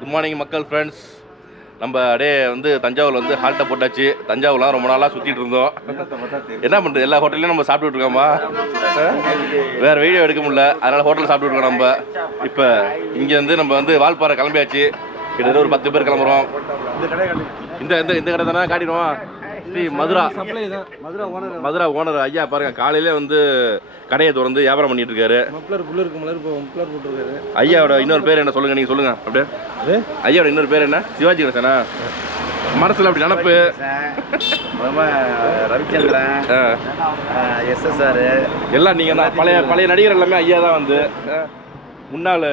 Good morning மக்கள் friends. நம்ம அப்படியே வந்து தஞ்சாவூரில் வந்து ஹால்ட்டை போட்டாச்சு. தஞ்சாவூர்லாம் ரொம்ப நாளாக சுற்றிட்டு இருந்தோம். என்ன பண்ணுறது, எல்லா ஹோட்டல்லையும் நம்ம சாப்பிட்டுட்டு இருக்கோமா, வேறு வீடியோ எடுக்க முடியல, அதனால் ஹோட்டலில் சாப்பிட்டுட்டு இருக்கோம். நம்ம இப்போ இங்கேருந்து நம்ம வந்து வால்பாறை கிளம்பியாச்சு. கிட்டத்தட்ட ஒரு 10 பேர் கிளம்புறோம். இந்த கடை தானே காட்டிடுவோம். ஸ்ரீ மதுரா ஓனர் ஐயா பாருங்க, காலையிலே வந்து கடையை திறந்து வியாபாரம் பண்ணிட்டு இருக்காரு. ஐயாவோட இன்னொரு பேர் என்ன சொல்லுங்க, நீங்க சொல்லுங்க. அப்படியே ஐயாவோட இன்னொரு பேர் என்ன? சிவாஜி கணேசனா? மனசுல அப்படி நினப்பு. ரவிச்சந்திரன், SSR எல்லாம் நீங்க தான். பழைய நடிகர் எல்லாமே ஐயா தான் வந்து முன்னாள்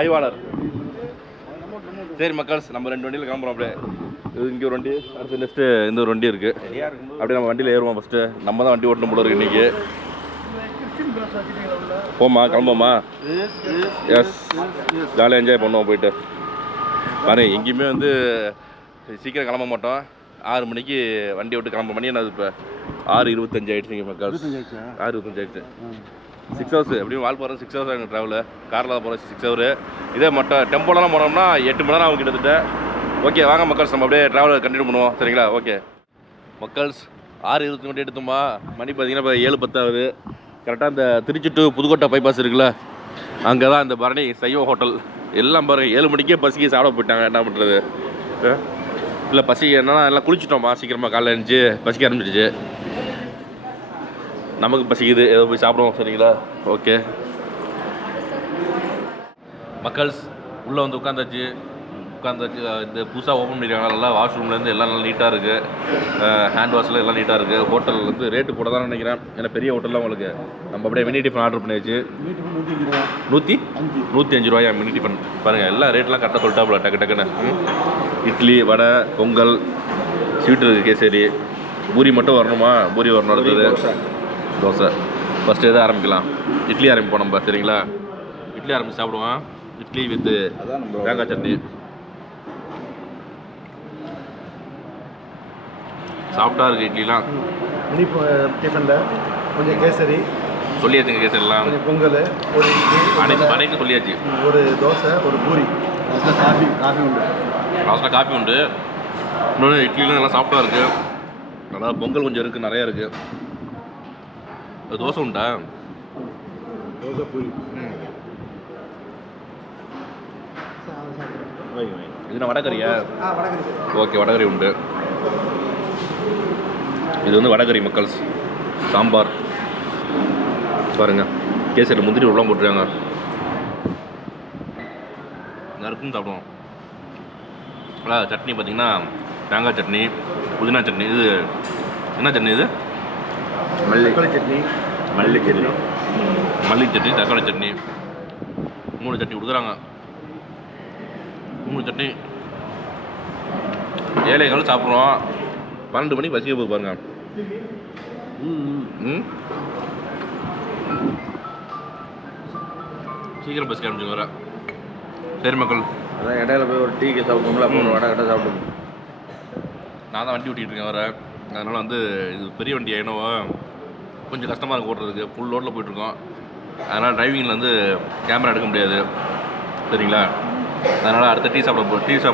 ஆய்வாளர். சரி மக்கள்ஸ், நம்ம 2 வண்டியில் கிளம்புறோம். அப்படியே இங்கே ஒரு வண்டி, அடுத்து நெக்ஸ்ட்டு இந்த ஒரு வண்டி இருக்குது. அப்படியே நம்ம வண்டியில் ஏறுவோம். ஃபஸ்ட்டு நம்ம தான் வண்டி ஓட்டணும் போல இருக்குது இன்றைக்கி. போமா, கிளம்போமா? எஸ், ஜாலியாக என்ஜாய் பண்ணுவோம் போயிட்டு. பாருங்க, எங்கேயுமே வந்து சீக்கிரம் கிளம்ப மாட்டோம். 6 மணிக்கு வண்டி விட்டு கிளம்ப மணி என்ன? இப்போ 6:25 ஆகிடுச்சிங்க மக்கள். 6:25 ஆகிடுச்சு. 6 ஹவர்ஸ் எப்படியும் வால்பாறை 6 ஹவர்ஸ் ஆகும் ட்ராவலு. காரில் போகிற 6 ஹவரு. இதே மட்டும் டெம்போலலாம் போனோம்னா 8 மணி நேரம் ஆகும் கிட்டத்தட்ட. ஓகே வாங்க மக்கள்ஸ், நம்ம அப்படியே ட்ராவலை கண்டினியூ பண்ணுவோம். சரிங்களா? ஓகே மக்கள்ஸ், 6:20 எடுத்தோமா, மணி பார்த்தீங்கன்னா இப்போ 7:10 ஆகுது. கரெக்டாக இந்த திருச்சி டு புதுக்கோட்டை பைபாஸ் இருக்குல்ல, அங்கே தான் இந்த பரணி சைவ ஹோட்டல். எல்லாம் பாருங்கள், 7 மணிக்கே பசிக்கு சாப்பிட போயிட்டாங்க. என்ன பண்ணுறது? இல்லை பசி என்னன்னா எல்லாம் குளிச்சுட்டோம்மா சீக்கிரமாக. காலைல இருந்துச்சு, பசிக்க ஆரம்பிச்சிடுச்சு. நமக்கு பசிக்குது, ஏதோ போய் சாப்பிடுவோம். சரிங்களா? ஓகே மக்கள்ஸ், உள்ளே வந்து உட்காந்தாச்சு. இந்த புதுசாக ஓப்பன் பண்ணியிருக்காங்க. நல்லா வாஷ்ரூம்லேருந்து எல்லாம் நல்லா நீட்டாக இருக்குது. ஹேண்ட் வாஷில் எல்லாம் நீட்டாக இருக்குது. ஹோட்டல் வந்து ரேட்டு கூட தான் நினைக்கிறேன். ஏன்னா பெரிய ஹோட்டலில் உங்களுக்கு நம்ம அப்படியே மினி டிஃபன் ஆர்டர் பண்ணியாச்சு. 105 ரூபாயா மினி டிஃபன். பாருங்கள், எல்லாம் ரேட்லாம் கரெக்டாக சொல்லிட்டாப்புல டக்கு டக்குன்னு. இட்லி, வடை, பொங்கல், ஸ்வீட் இருக்குது, கேசரி, பூரி மட்டும் வரணுமா? பூரி வரணும். அடுத்தது தோசை. ஃபஸ்ட்டு எதாவது ஆரம்பிக்கலாம். இட்லி ஆரம்பிப்போம் நம்ம. சரிங்களா? இட்லி ஆரம்பிச்சு சாப்பிடுவோம். இட்லி வித் தேங்காய் சட்னி. சாஃப்டாக இருக்குது இட்லிலாம். டிஃபனில் கொஞ்சம் கேசரி சொல்லியாச்சுங்க. கேசரிலாம், கொஞ்சம் பொங்கல், ஒரு இட்லி, அனைத்து சொல்லியாச்சு. ஒரு தோசை, ஒரு பூரி, காஃபி உண்டு. லாஸ்ட்டாக காஃபி உண்டு. இன்னொன்று இட்லிலாம் நல்லா சாஃப்டாக இருக்குது. நல்லா பொங்கல் கொஞ்சம் இருக்குது, நிறையா இருக்குது. தோசை உண்டா? தோசை, பூரி. இதுனா வடகறியா? வடகறி. ஓகே, வடகறி உண்டு. இது வந்து வடகறி மக்கள்ஸ். சாம்பார் பாருங்கள், கேசரி முந்திரி உருளாம் போட்டுருக்காங்க. நறுக்குன்னு சாப்பிடுவோம். சட்னி பார்த்திங்கன்னா தேங்காய் சட்னி, புதினா சட்னி. இது என்ன சட்னி? இது தக்காளி சட்னி, மல்லி சட்னி, தக்காளி சட்னி. 3 சட்னி கொடுக்குறாங்க. 3 சட்னி. 7:15 சாப்பிட்றோம். 12 மணிக்கு பசிக்க போய் பாருங்க. சீக்கிரம் பசிக்க ஆரம்பிச்சு வர. சரி மக்கள், அதான் இடையில போய் ஒரு டீக்கு சாப்பிட்டோம்ல, அப்போ ஒரு வடை கட்ட சாப்பிட்டோம். நான் தான் வண்டி ஓட்டிகிட்டு இருக்கேன் வர. அதனால் வந்து இது பெரிய வண்டி ஆயினவோ கொஞ்சம் கஷ்டமாக இருக்கும் ஓட்டுறதுக்கு. ஃபுல் லோடில் போயிட்டுருக்கோம். அதனால் டிரைவிங்கில் வந்து கேமரா எடுக்க முடியாது. சரிங்களா? அதனால் அடுத்த டீ சாப்பிட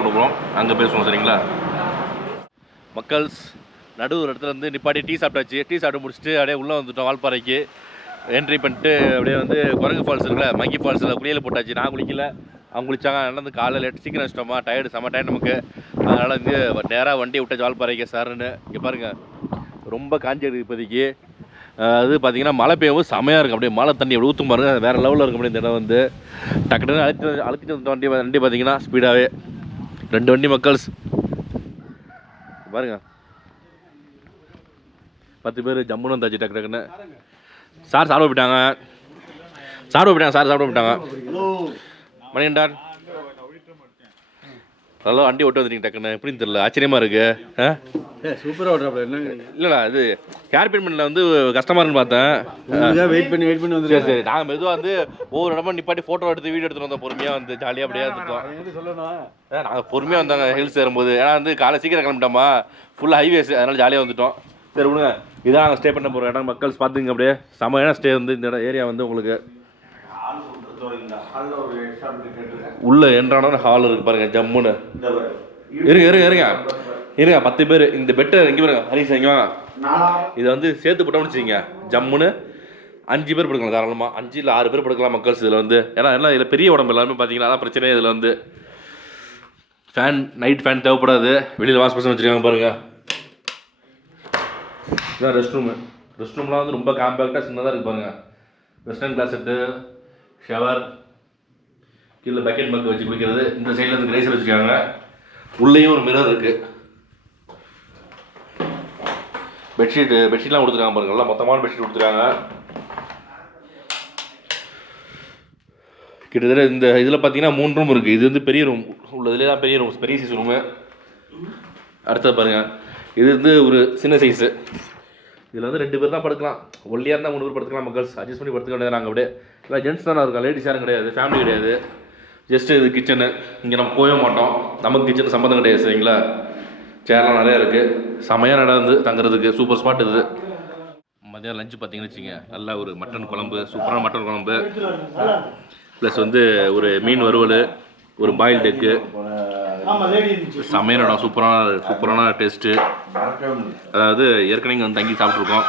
போகிறோம். அங்கே பேசுவோம். சரிங்களா மக்கள்ஸ்? நடுவு இடத்துல இருந்து நிப்பாட்டி டீ சாப்பிட்டாச்சு. டீ சாப்பிட்டு முடிச்சுட்டு அப்படியே உள்ளே வந்துட்டோம். வால்பாறைக்கு என்ட்ரி பண்ணிட்டு அப்படியே வந்து குரங்கு ஃபால்ஸ் இருக்குல்ல, மங்கி ஃபால்ஸில் குளியல் போட்டாச்சு. நான் குளிக்கல, அவங்க குளிச்சாங்க. அதனால் வந்து காலையில் லேட் சீக்கிரம் வச்சிட்டோமா, டயர்டு, செம்ம டயர்டு நமக்கு. அதனால் வந்து நேராக வண்டியை விட்டாச்சு வால்பாறைக்கு சாருன்னு. இங்கே பாருங்கள், ரொம்ப காஞ்சி எடுக்குது இப்போதைக்கு. அது பார்த்தீங்கன்னா மழை பெய்யும் செமையாக இருக்கும். அப்படியே மழை தண்ணி அப்படி ஊற்றும் பாருங்க, வேறு லெவலில் இருக்கும். அப்படியே இந்த இடம் வந்து டக்குனு அழுத்திட்டு வந்த வண்டி பார்த்தீங்கன்னா ஸ்பீடாகவே 2 வண்டி மக்கள்ஸ் பாருங்க. 10 பேர் ஜம்முன்னு வந்தாச்சு டக்கு டக்குன்னு. சார் சாப்பிட போயிட்டாங்க. சார் சாப்பிட போயிட்டாங்க. மணிகண்டான் அதெல்லாம் வண்டி ஓட்டு வந்துட்டீங்க டக்குன்னு. எப்படின்னு தெரியல, ஆச்சரியமாக இருக்குது. சூப்பராக ஓட்டுறாப்ல. என்ன இல்லைடா, இது கேர்பேமெண்ட்டில் வந்து கஷ்டமாக இருக்குன்னு பார்த்தேன். வெயிட் பண்ணி வந்து. சரி, நாங்கள் மெதுவாக வந்து ஒவ்வொரு இடமா நிப்பாட்டி ஃபோட்டோ எடுத்து வீடியோ எடுத்துகிட்டு வந்தோம். பொறுமையாக வந்து ஜாலியாக அப்படியே இருந்துட்டோம். சொல்லணும், நாங்கள் பொறுமையாக வந்தாங்க ஹில்ஸ் ஏறும்போது. ஏன்னா வந்து காலை சீக்கிரம் கிளம்பிட்டோமா, ஃபுல்லாக ஹைவேஸ், அதனால் ஜாலியாக வந்துட்டோம். சரி விடுங்க, இதான் நாங்கள் ஸ்டே பண்ண போகிற இடம் மக்கள்ஸ். பார்த்துங்க அப்படியே செமையான ஸ்டே வந்து இந்த ஏரியா வந்து உங்களுக்கு உள்ள என்ட்ரான ஹால் இருக்கு பாருங்க ஜம்முன்னு. இருங்க 10 பேர் இந்த பெட்டை எங்கே பாருங்க ஹரிஷ் எங்கே வாங்க. இதை வந்து சேர்த்து போட்டோம்னு வச்சுக்கோங்க ஜம்முன்னு 5 பேர் படுக்கலாம் தாராளமாக. 5 இல்லை 6 பேர் படுக்கலாம் மக்கள்ஸ் இதில் வந்து. ஏன்னா எல்லாம் இதில் பெரிய உடம்பு எல்லாருமே பார்த்தீங்கன்னா அதான் பிரச்சனையே. இதில் வந்து ஃபேன் நைட் ஃபேன் தேவைப்படாது. வெளியில் வாஷ் பர்சன் வச்சுருக்காங்க பாருங்கள். இதான் ரெஸ்ட் ரூம்லாம் வந்து ரொம்ப காம்பேக்டாக சின்னதாக இருக்குது பாருங்கள். வெஸ்டர்ன் கிளாஸெட்டு, ஷவர், கீழே பக்கெட் மக்கு வச்சு குளிக்கிறது. இந்த சைடில் வந்து கிரேசர் வச்சுருக்காங்க. உள்ளேயும் ஒரு மிரர் இருக்குது. பெட்ஷீட்லாம் கொடுத்துருக்காங்க பாருங்கள். நல்லா மொத்தமான பெட்ஷீட் கொடுத்துருக்காங்க. கிட்டத்தட்ட இந்த இதில் பார்த்தீங்கன்னா 3 ரூம் இருக்குது. இது வந்து பெரிய ரூம் உள்ளதுலேயே தான் பெரிய ரூம், பெரிய சைஸ் ரூமு. அடுத்தது பாருங்கள், இது வந்து ஒரு சின்ன சைஸு. இதில் வந்து 2 பேர் தான் படுக்கலாம். ஒல்லியாக இருந்தால் 3 பேர் படுத்துக்கலாம் மக்கள்ஸ். அட்ஜஸ்ட் பண்ணி படுத்துக்க வேண்டியது. நாங்கள் அப்படியே இல்லை ஜென்ட்ஸ் தானே இருக்கோம், லேடிஸ் யாரும் கிடையாது, ஃபேமிலி கிடையாது. ஜஸ்ட்டு இது கிச்சனு. இங்கே நம்ம போக மாட்டோம், நமக்கு கிச்சன் சம்மந்தம் கிடையாது சரிங்களா. சேர்லாம் நிறையா இருக்குது. செமையான இடம் வந்து தங்குறதுக்கு சூப்பர் ஸ்பாட் இது. மதியம் லஞ்சு பார்த்தீங்கன்னு வச்சுங்க, நல்லா ஒரு மட்டன் குழம்பு, சூப்பரான மட்டன் குழம்பு, ப்ளஸ் வந்து ஒரு மீன் வறுவல், ஒரு பாயில் டெக்கு, செமையான இடம், சூப்பரான டேஸ்ட்டு. அதாவது ஏற்கனவே இங்கே வந்து தங்கி சாப்பிட்ருக்கோம்.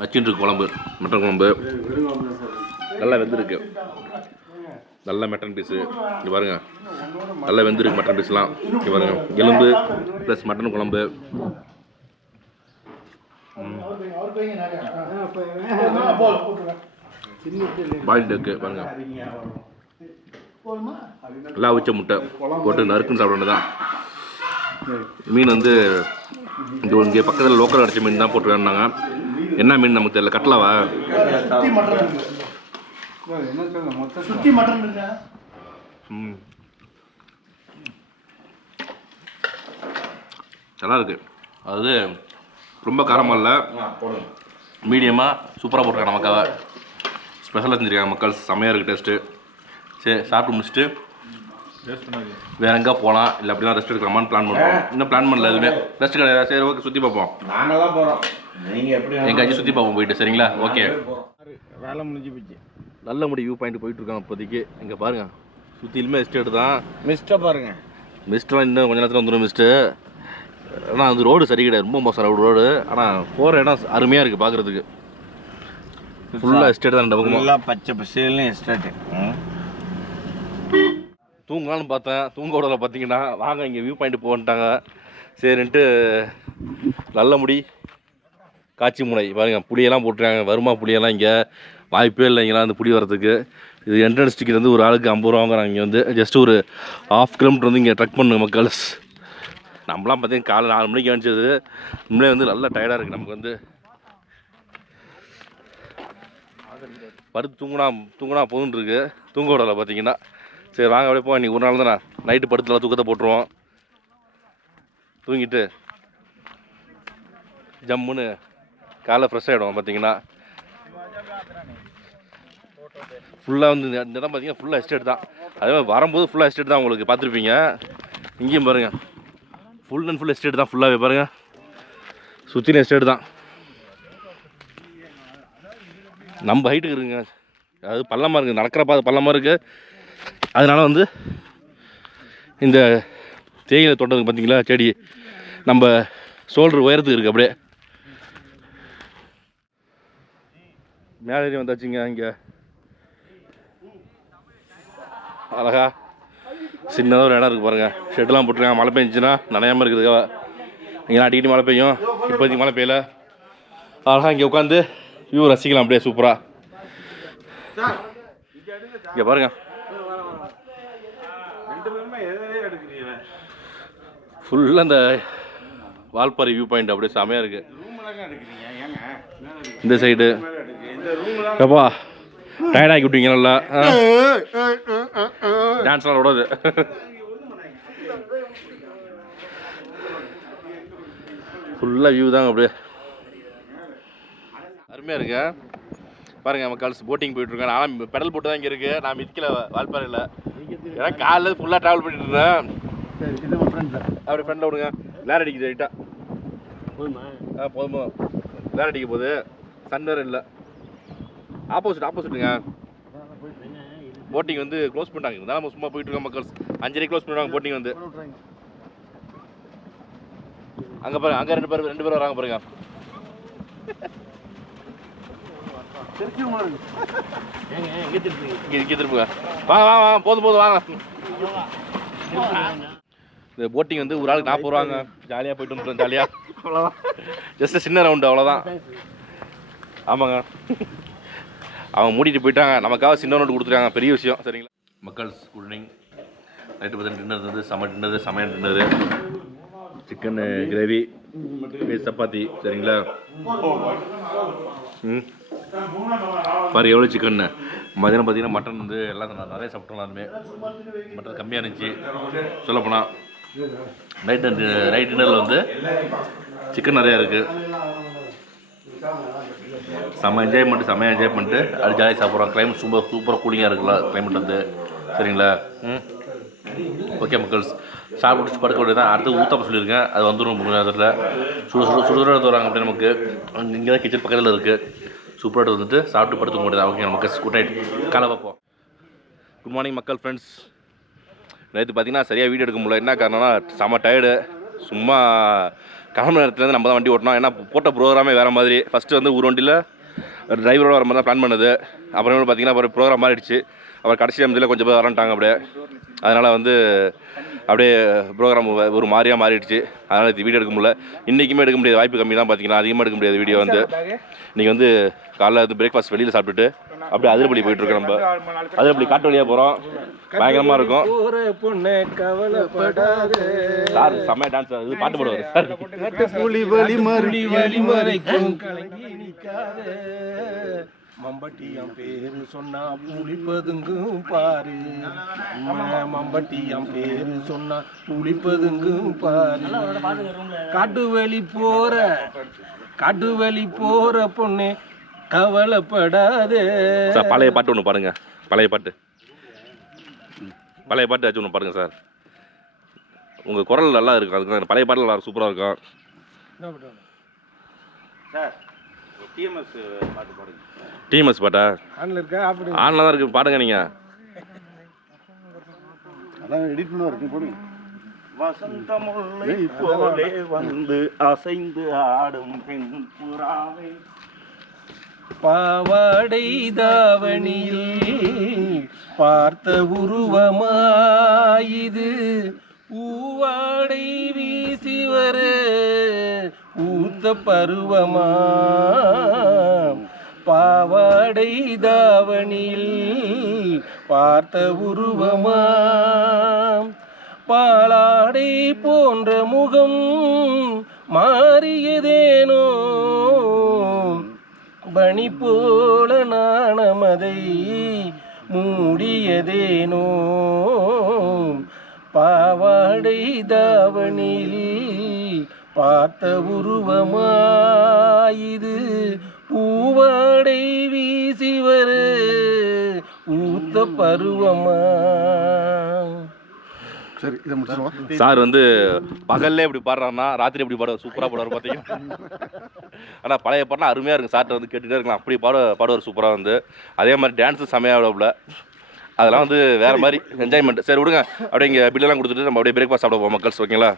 வச்சுட்டு குழம்பு, மட்டன் குழம்பு நல்லா வெந்திருக்கு. நல்ல மட்டன் பீஸு இங்கே பாருங்க, நல்லா வெந்திருக்கு மட்டன் பீஸ்லாம். இங்கே பாருங்க, எலும்பு ப்ளஸ் மட்டன் குழம்பு. பாயில் டெக்கு பாருங்க, நல்லா அவிச்ச முட்டை போட்டு நறுக்குன்னு சாப்பிட வேண்டியதான். மீன் வந்து இங்கே பக்கத்தில் லோக்கல் அடிச்ச மீன் தான் போட்டுருக்காங்க. என்ன மீன் நமக்கு தெரியல, கட்லாவா? நல்லா இருக்கு. அதாவது ரொம்ப காரமாக இல்லை, மீடியமாக சூப்பராக போட்டிருக்காங்க. நமக்காக ஸ்பெஷலாக செஞ்சுருக்காங்க மக்கள். செம்மையாக இருக்குது டேஸ்ட்டு. சரி, சாப்பிட்டு முடிச்சுட்டு வேற எங்கே போகலாம் இல்லை அப்படிலாம் ரெஸ்ட் எடுக்கலாமான்னு பிளான் பண்ணுறோம். இன்னும் பிளான் பண்ணல எதுவுமே, ரெஸ்ட் கிடையாது. சரி ஓகே, சுற்றி பார்ப்போம். நாங்களாம் போகிறோம், நீங்கள் எப்படி எங்கேயாச்சும் சுற்றி பார்ப்போம் போயிட்டு. சரிங்களா, ஓகே. வேலை முடிஞ்சு போச்சு. நல்ல முடி வியூ பாயிண்ட் போயிட்டுருக்காங்க இப்போதைக்கு. இங்கே பாருங்கள், சுற்றிலுமே எஸ்டேட் தான். மிஸ்ட்டை பாருங்கள். மிஸ்ட்லாம் இன்னும் கொஞ்சம் நேரத்தில் வந்துடும் மிஸ்ட்டு. ஆனால் அது ரோடு சரி கிடையாது, ரொம்ப மோசம் ரோடு. ஆனால் போகிற இடம் அருமையாக இருக்குது பார்க்குறதுக்கு. ஃபுல்லாக எஸ்டேட் தான். 2 பக்கமும் ஃபுல்லாக பச்சை பசேல்னு எஸ்டேட்டு. தூங்கலான்னு பார்த்தேன், தூங்க விடல. பார்த்தீங்கன்னா வாங்க இங்கே வியூ பாயிண்ட் போன்ட்டாங்க. சரின்ட்டு நல்ல முடி காட்சி முனை பாருங்கள், புளியெல்லாம் போட்டுருக்காங்க. வருமா புளியெல்லாம் இங்கே வாய்ப்பே இல்லை இங்கெல்லாம் வந்து புளி வரதுக்கு. இது என்ட்ரன்ஸ் டிக்கெட் வந்து ஒரு ஆளுக்கு 50 ரூபா வாங்குறாங்க. இங்கே வந்து ஜஸ்ட் ஒரு 1/2 கிலோமீட்டர் வந்து இங்கே ட்ரக் பண்ணுங்க மக்கள். நம்மளாம் பார்த்தீங்கன்னா காலை 4 மணிக்கு அனுப்பிச்சது. உண்மையிலே வந்து நல்லா டயர்டாக இருக்குது நமக்கு. வந்து படுத்து தூங்கினா போதுன்னு இருக்கு, தூங்க விடலை பார்த்தீங்கன்னா. சரி வாங்க அப்படியே போ. இன்றைக்கி ஒரு நாள் தானே, நைட்டு படுத்துலாம் தூக்கத்தை போட்டுருவோம். தூங்கிட்டு ஜம்முன்னு காலை ஃப்ரெஷ் ஆகிடும். பார்த்தீங்கன்னா ஃபுல்லாக வந்து இந்த இடம் பார்த்தீங்கன்னா ஃபுல்லாக எஸ்டேட் தான். அதே மாதிரி வரும்போது ஃபுல்லாக எஸ்டேட் தான். உங்களுக்கு பார்த்துருப்பீங்க. இங்கேயும் பாருங்கள், ஃபுல் அண்ட் ஃபுல் எஸ்டேட் தான். ஃபுல்லாகவே பாருங்கள், சுற்றின எஸ்டேட் தான். நம்ம ஹைட்டுக்கு இருக்குங்க, அதாவது பள்ளமாக இருக்குது, நடக்கிற பார்த்து பள்ளமாக இருக்குது. அதனால வந்து இந்த தேயிலை தோட்டத்துக்கு பார்த்தீங்களா செடி நம்ம ஷோல்டர் உயரத்துக்கு இருக்குது. அப்படியே மேலேறி வந்தாச்சுங்க. இங்கே அழகா சின்னதாக ஒரு இடம் இருக்குது பாருங்கள். ஷெட்டெலாம் போட்டிருக்காங்க. மழை பெஞ்சுன்னா நனையாமல் இருக்குதுக்கா. இங்கே அடிக்கடி மழை பெய்யும், இப்போதைக்கு மழை பெய்யல. அழகாக இங்கே உட்காந்து வியூ ரசிக்கலாம் அப்படியே சூப்பராக. இங்கே பாருங்கள், ஃபுல்லாக இந்த வால்பாறை வியூ பாயிண்ட் அப்படியே செமையாக இருக்குது. இந்த சைடு எப்பா டயர்டாகி விட்டீங்க நல்லா. டான்ஸ்லாம் விடாது. ஃபுல்லாக வியூ தாங்க அப்படியே அருமையாக இருக்கு. பாருங்கள் மக்கள்ஸ், போட்டிங் போயிட்டுருக்கேன். ஆனால் பெடல் போட்டு தான் இங்கே இருக்குது. நான் மிதிக்கல வால்பாறையில், ஏன்னா காலையில் ஃபுல்லாக ட்ராவல் பண்ணிட்டு இருந்தேன். அப்படி ஃப்ரெண்டில் விடுங்க, விளையாட அடிக்குது ரைட்டாக. போதுமா வேலை அடிக்க போகுது சன் வேறு இல்லை ஆப்போசிட்டுங்க போட்டிங் வந்து க்ளோஸ் பண்ணிட்டாங்க இருந்தாலும் நம்ம சும்மா போயிட்டு இருக்கோம் மக்கள்ஸ் 5:30 க்ளோஸ் பண்ணிடுவாங்க போட்டிங் வந்து அங்கே பாருங்க அங்கே ரெண்டு பேர் வராங்க பாருங்க இங்கே திருப்புங்க வாங்க போதும் வாங்க இந்த போட்டிங் வந்து ஒரு ஆளுக்கு 40 ரூபாங்க ஜாலியாக போயிட்டு வந்துட்டோம் ஜாலியாக அவ்வளோதான் ஜஸ்ட் சின்ன ரவுண்டு அவ்வளோதான் ஆமாங்க அவங்க மூடிட்டு போயிட்டாங்க நமக்காக சின்ன நோட்டு கொடுத்துருக்காங்க பெரிய விஷயம் சரிங்களா மக்கள்ஸ் குட் ஈவினிங் நைட்டு பார்த்தீங்கன்னா டின்னர் வந்து சமையல் டின்னரு சிக்கன் கிரேவி சப்பாத்தி சரிங்களா பாரு எவ்வளோ சிக்கன் மதியானம் பார்த்தீங்கன்னா மட்டன் வந்து எல்லாம் நிறைய சாப்பிட்டோம் எல்லாருமே மட்டன் கம்மியாக இருந்துச்சு சொல்லப்போனால் நைட் டின்னரில் வந்து சிக்கன் நிறையா இருக்குது செம்ம என்ஜாய் பண்ணிட்டு அது ஜாலியாக சாப்பிட்றோம் கிளைமேட் சூப்பராக கூலிங்காக இருக்குல்ல கிளைமேட் வந்து சரிங்களா ஓகே மக்கள்ஸ் சாப்பிட்டு படுக்க வேண்டியது தான் அடுத்து ஊத்தாப்பம் சொல்லியிருக்கேன் அது வந்துடும் 3 நேரத்தில் சுடுற வராங்க அப்படி நமக்கு இங்கே தான் கிச்சன் பக்கத்தில் இருக்குது சூப்பராக வந்துட்டு சாப்பிட்டு படுத்துக்க முடியாது ஓகே நமக்கு குட் நைட் காலை பார்ப்போம் குட் மார்னிங் மக்கள் ஃப்ரெண்ட்ஸ் நேற்று பார்த்தீங்கன்னா சரியாக வீடியோ எடுக்க முடியல என்ன காரணம்னா செம்ம டயர்டு சும்மா கிளம்புற நேரத்துலேருந்து நம்ம தான் வண்டி ஓட்டணும் ஏன்னா போட்ட ப்ரோக்ராமே வேறு மாதிரி ஃபஸ்ட்டு வந்து ஒரு வண்டியில் டிரைவரோட வர மாதிரி தான் பிளான் பண்ணது அப்புறம் பார்த்தீங்கன்னா அப்புறம் ப்ரோக்ராம் மாறிடுச்சு அப்புறம் கடைசி நிமிஷத்தில் கொஞ்சம் பேர் வரட்டாங்க அப்படியே அதனால் வந்து அப்படியே ப்ரோக்ராம் ஒரு மாதிரியாக மாறிடுச்சு அதனால் இது வீடியோ எடுக்க முடியல இன்றைக்குமே எடுக்க முடியாது வாய்ப்பு கம்மி தான் பார்த்தீங்கன்னா அதிகமாக எடுக்க முடியாது வீடியோ வந்து இன்றைக்கி வந்து காலைல வந்து பிரேக்ஃபாஸ்ட் வெளியில் சாப்பிட்டுட்டு அப்படியே அதிரப்பள்ளி போயிட்டுருக்கோம் நம்ம அதிரப்பள்ளி காட்டு வழியாக போகிறோம் பயங்கரமாக இருக்கும் சார் செம்மையாக டான்ஸ் இது பாட்டு போடுவார் மம்பட்டியம் பேரு சொன்னா புளிப்பதுங்கும் பாரு மம்பட்டியம் பேரு சொன்னா புளிப்பதுங்கும் பாரு காட்டுவெளி போற பொண்ணு கவலைப்படாதே பழைய பாட்டு ஒன்று பாருங்க பழைய பாட்டு ஆச்சு ஒன்று பாருங்க சார் உங்கள் குரல் நல்லா இருக்கும் அதுக்கு பழைய பாட்டு நல்லா சூப்பராக இருக்கும் சார் டிஎம்எஸ் பாட்டு பாடுங்க டிஎம்எஸ் பாட்டா ஆன்ல தான் இருக்கு பாடுங்க நீங்க அதான் எடிட் பண்ண இருக்கு போடுங்க வசந்தமுல்லை போலே வந்து அசைந்து ஆடும் பெண் புறாவே பாவாடை தாவணியில் பார்த்த உருவமாயிது பூவாடை வீசி வர ஊத்த பருவமா பாவாடை தாவணியில் பார்த்த உருவமாம் பாலாடை போன்ற முகம் மாறியதேனோ பனி போல நாணமதை மூடியதேனோ பாவாடை தாவணியில் பார்த்த உருவமாயிது பூவாடை வீசி வர ஊத்த பருவமா சரி இதை முடிச்சிருவோம் சார் வந்து பகல்ல எப்படி பாடுறாருன்னா ராத்திரி எப்படி பாடுவார் சூப்பராக பாடுவார் பார்த்தீங்கன்னா ஆனால் பழைய பாட்டுனா அருமையாக இருக்கும் சார்ட்ட வந்து கேட்டுகிட்டே இருக்கலாம் அப்படி பாடுவார் சூப்பராக வந்து அதே மாதிரி டான்ஸும் செமையாக விடல அதெல்லாம் வந்து வேறு மாதிரி என்ஜாய்மெண்ட் சரி விடுங்க அப்படியே இங்கே பில்லெல்லாம் கொடுத்துட்டு நம்ம அப்படியே பிரேக்ஃபாஸ்ட் சாப்பிட போவோம் மக்கள்ஸ் ஓகேங்களா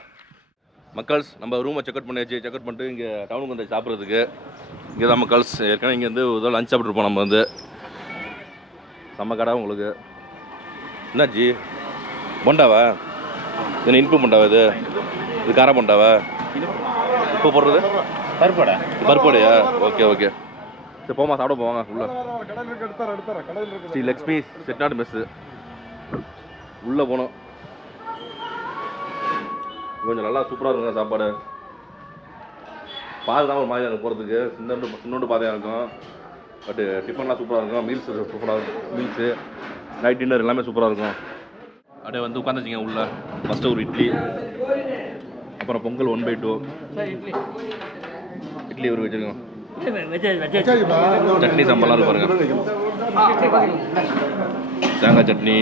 மக்கள்ஸ் நம்ம ரூமை செக்அவுட் பண்ணிட்டு இங்கே டவுனுக்கு வந்து சாப்பிட்றதுக்கு இங்கே தான் மக்கள்ஸ் ஏற்கனவே இங்கே வந்து ஒரு லஞ்ச் சாப்பிட்ருப்போம் நம்ம வந்து செம்ம கடை உங்களுக்கு என்னாச்சு பொண்டாவா இது இனிப்பு பொண்டாவா இது கார பொண்டாவா இப்போ போடுறது பருப்போடையா ஓகே சரி போமா சாப்பிட போவாங்க உள்ள ஸ்ரீ லக்ஷ்மி செட்நாடு மெஸ்ஸு உள்ளே போனோம் கொஞ்சம் நல்லா சூப்பராக இருக்குங்க சாப்பாடு பாதை தான் ஒரு மாதிரியாக இருக்கும் போகிறதுக்கு சின்னோண்டு பாதையாக இருக்கும் பட்டு டிஃபன்லாம் சூப்பராக இருக்கும் சூப்பராக இருக்கும் மீல்ஸு நைட் டின்னர் எல்லாமே சூப்பராக இருக்கும் அப்படியே வந்து உட்காந்துச்சிங்க உள்ள ஃபஸ்ட்டு ஒரு இட்லி அப்புறம் பொங்கல் 1/2 இட்லி ஒரு வச்சுருக்கோம் சட்னி சாம்பார்லாம் இருக்கு பாருங்க தேங்காய் சட்னி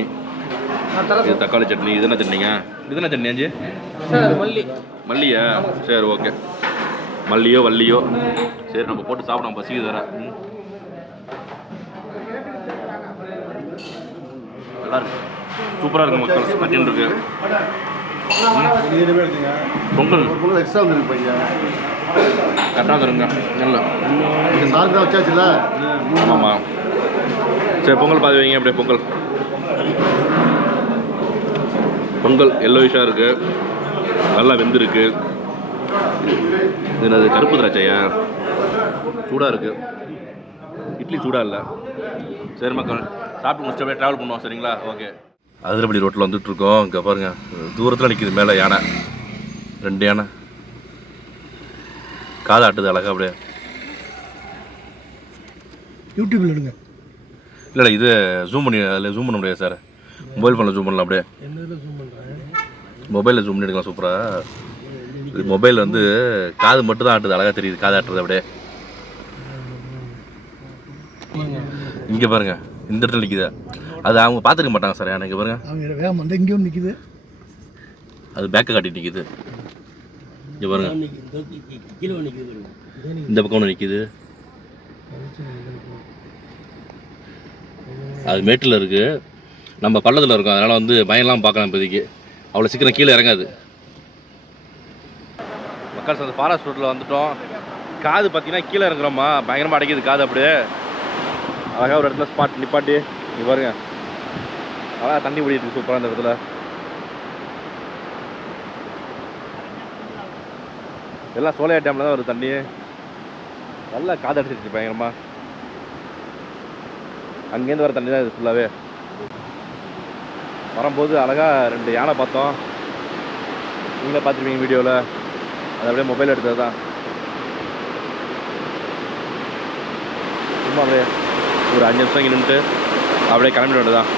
இது தக்காளி சட்னி இது என்ன சட்னிங்க இது என்ன சட்னி ஆச்சு மல்லியா சரி ஓகே மல்லியோ வள்ளியோ. சரி நம்ம போட்டு சாப்பிடலாம், பசிக்கு தர. நல்லா இருக்கு, சூப்பராக இருக்கு மக்கள். நட்டின் இருக்கு. பொங்கல் பொங்கல் எக்ஸ்ட்ரா வந்துருக்கு பையன். கரெக்டாக வந்துருங்க. நல்லா சாருக்கு வச்சாச்சுல. ஆமாம். சரி பொங்கல் பார்த்து வைங்க. அப்படியே பொங்கல் பொங்கல் எல்லோயிஷாக இருக்குது, நல்லா வெந்திருக்கு. இது கருப்பு திராட்சையா, சூடாக இருக்குது. இட்லி சூடாக இல்லை. சரி மக்கள், சாப்பிட்டு முடிச்சு அப்படியே ட்ராவல் பண்ணுவோம். சரிங்களா? ஓகே. அதிரப்பள்ளி ரோட்டில் வந்துட்டுருக்கோம். இங்கே பாருங்கள், தூரத்தில் நிற்கிது மேலே யானை. 2 யானை காதை ஆட்டுது அழகா. அப்படியே யூடியூப்ல எடுங்க. இல்லை இது ஜூம் பண்ணி, அதில் ஜூம் பண்ண முடியாது சார். மொபைல் ஃபோனில் ஜூம் பண்ணலாம். அப்படியே என்னதில் ஜூம் பண்ணுறேன், மொபைலில் ஜூம் பண்ணி எடுக்கலாம் சூப்பராக. இது மொபைல் வந்து காது மட்டும் தான் ஆட்டுது, அழகாக தெரியுது காது ஆட்டுறது. அப்படியே இங்கே பாருங்க, இந்த இடத்துல நிற்கிது. அது அவங்க பார்த்துக்க மாட்டாங்க சார். எனக்கு பாருங்க, அவங்க வேகம் வந்து எங்கேயும் நிற்கிது. அது பேக்கை காட்டி நிற்கிது. இங்கே பாருங்க, இந்த பக்கம் ஒன்று நிற்கிது. அது மேட்டில் இருக்குது, நம்ம பள்ளத்தில் இருக்கோம். அதனால் வந்து பயம்லாம் பார்க்கலாம். இப்போதைக்கு அவ்வளோ சீக்கிரம் கீழே இறங்காது. மக்கள் அந்த ஃபாரஸ்ட் ரோட்டில் வந்துட்டோம். காது பார்த்தீங்கன்னா கீழே இறங்குறோமா, பயங்கரமாக அடைக்குது காது. அப்படியே அழகாக ஒரு இடத்துல ஸ்பாட் நிப்பாட்டி இங்கே பாருங்க, அழகாக தண்ணி ஓடிட்டு சூப்பராக அந்த இடத்துல. எல்லாம் சோலையா டேமில் தான் வருது தண்ணி. நல்லா காது அடிச்சிருச்சு பயங்கரமாக. அங்கேருந்து வர தண்ணி தான் இது ஃபுல்லாகவே. வரும்போது அழகாக 2 யானை பார்த்தோம். நீங்களே பார்த்துருப்பீங்க வீடியோவில். அது அப்படியே மொபைல் எடுத்தது தான். சும்மா அப்படியே ஒரு 5 நிமிஷம் இங்கே நின்றுட்டு அப்படியே கிளம்பிட வேண்டியதான்.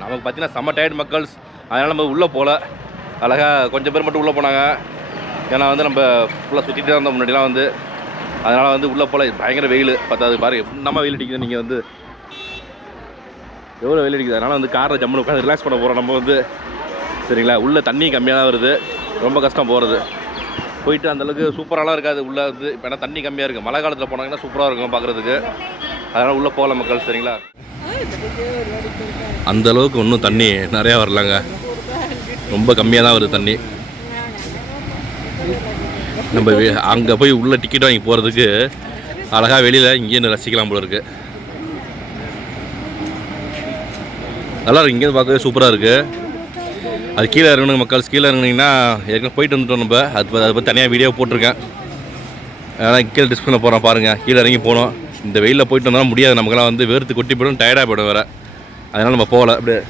நமக்கு பார்த்தீங்கன்னா செம்ம டயர்ட் மக்கள்ஸ். அதனால் நம்ம உள்ளே போகல. அழகாக கொஞ்சம் பேர் மட்டும் உள்ளே போனாங்க. ஏன்னா வந்து நம்ம ஃபுல்லாக சுற்றிட்டு தான் இருந்தோம் முன்னாடிலாம் வந்து. அதனால் வந்து உள்ளே போகல. பயங்கர வெயில் பார்த்தாது பாருங்க, நம்ம வெயில் அடிக்குது. நீங்கள் வந்து எவ்வளோ வெயில் அடிக்குது. அதனால் வந்து காரில் ஜம்முன்னு உட்காந்து ரிலாக்ஸ் பண்ண போகிறோம் நம்ம வந்து. சரிங்களா? உள்ளே தண்ணி கம்மியாக தான் வருது, ரொம்ப கஷ்டம் போகிறது. போயிட்டு அந்தளவுக்கு சூப்பராலாம் இருக்காது உள்ளே வந்து. இப்போ ஏன்னா தண்ணி கம்மியாக இருக்குது. மழை காலத்தில் போனாங்கன்னா சூப்பராக இருக்கும் பார்க்குறதுக்கு. அதனால் உள்ளே போகல மக்கள். சரிங்களா? அந்தளவுக்கு இன்னும் தண்ணி நிறையா வரலாங்க, ரொம்ப கம்மியாக தான் வருது தண்ணி. நம்ம அங்கே போய் உள்ளே டிக்கெட் வாங்கி போகிறதுக்கு அழகாக வெளியில் இங்கேருந்து ரசிக்கலாம் போல இருக்குது. நல்லா இருக்குது, இங்கேருந்து பார்க்கவே சூப்பராக இருக்குது. அது கீழே இறங்கணுங்க மக்கள். கீழே இறங்குனீங்கன்னா ஏற்கனவே போயிட்டு வந்துட்டோம் நம்ம. அதை பற்றி தனியாக வீடியோ போட்டிருக்கேன். அதனால் கீழே டிஸ்பிளே போகிறோம் பாருங்கள். கீழே இறங்கி போனோம். இந்த வெயிலில் போயிட்டு வந்தாலும் முடியாது நமக்கெல்லாம். வந்து வேர்த்து கொட்டி போய்டும், டயர்டாக போய்டும் வேறு. அதனால் நம்ம போகல. அப்படியே